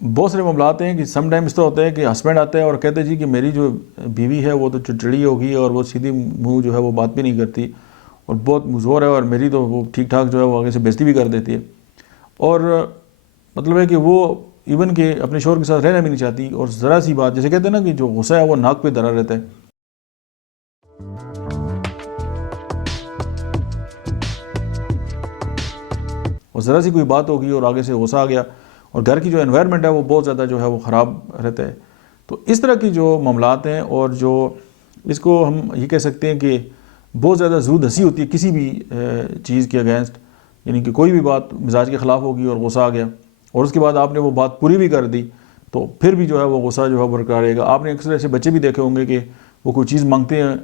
بہت سارے معاملات ہیں کہ سم ٹائم اس طرح ہوتا ہے کہ ہسبینڈ آتا ہے اور کہتے ہیں جی کہ میری جو بیوی ہے وہ تو چڑچڑی ہوگی اور وہ سیدھی منہ جو ہے وہ بات بھی نہیں کرتی اور بہت مزور ہے، اور میری تو وہ ٹھیک ٹھاک جو ہے وہ آگے سے بےزتی بھی کر دیتی ہے، اور مطلب ہے کہ وہ ایون کہ اپنے شوہر کے ساتھ رہنا بھی نہیں چاہتی، اور ذرا سی بات جیسے کہتے ہیں نا کہ جو غصہ ہے وہ ناک پہ دھرا رہتا ہے. اور ذرا سی کوئی بات ہوگی اور آگے سے غصہ آ گیا، اور گھر کی جو انوائرمنٹ ہے وہ بہت زیادہ جو ہے وہ خراب رہتا ہے. تو اس طرح کی جو معاملات ہیں، اور جو اس کو ہم یہ کہہ سکتے ہیں کہ بہت زیادہ زود ہنسی ہوتی ہے کسی بھی چیز کے اگینسٹ، یعنی کہ کوئی بھی بات مزاج کے خلاف ہوگی اور غصہ آ گیا اور اس کے بعد آپ نے وہ بات پوری بھی کر دی تو پھر بھی جو ہے وہ غصہ جو ہے برقرار رہے گا. آپ نے اکثر ایسے بچے بھی دیکھے ہوں گے کہ وہ کوئی چیز مانگتے ہیں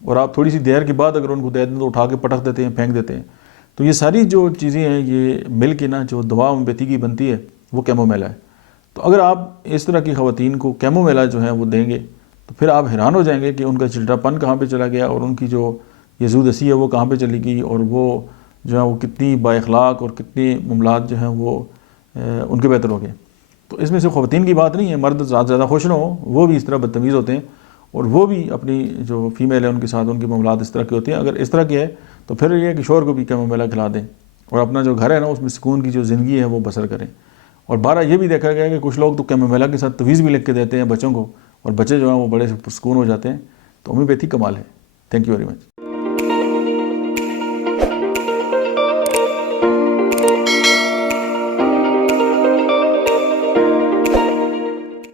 اور آپ تھوڑی سی دیر کے بعد اگر ان کو دے دیں تو اٹھا کے پٹک دیتے ہیں، پھینک دیتے ہیں. تو یہ ساری جو چیزیں ہیں یہ مل کے نا جو دوا ہومیوپیتھی کی بنتی ہے وہ کیمومیلا ہے. تو اگر آپ اس طرح کی خواتین کو کیمومیلا جو ہے وہ دیں گے تو پھر آپ حیران ہو جائیں گے کہ ان کا چڑچڑا پن کہاں پہ چلا گیا، اور ان کی جو یہ زود ہنسی ہے وہ کہاں پہ چلی گئی، اور وہ جو ہے وہ کتنی با اخلاق اور کتنے معاملات جو ہیں وہ ان کے بہتر ہو گئے. تو اس میں صرف خواتین کی بات نہیں ہے، مرد زیادہ خوش نہ ہوں وہ بھی اس طرح بدتمیز ہوتے ہیں، اور وہ بھی اپنی جو فیمیل ہے ان کے ساتھ ان کے معاملات اس طرح کے ہوتے ہیں. اگر اس طرح کے ہے تو پھر یہ ہے کہ شوہر کو بھی کیمومیلا کھلا دیں اور اپنا جو گھر ہے نا اس میں سکون کی جو زندگی ہے وہ بسر کریں. اور بارہ یہ بھی دیکھا گیا کہ کچھ لوگ تو کیمومیلا کے ساتھ تویز بھی لکھ کے دیتے ہیں بچوں کو، اور بچے جو ہیں وہ بڑے پرسکون ہو جاتے ہیں. تو ہومیوپیتھی کمال ہے. Thank you very much.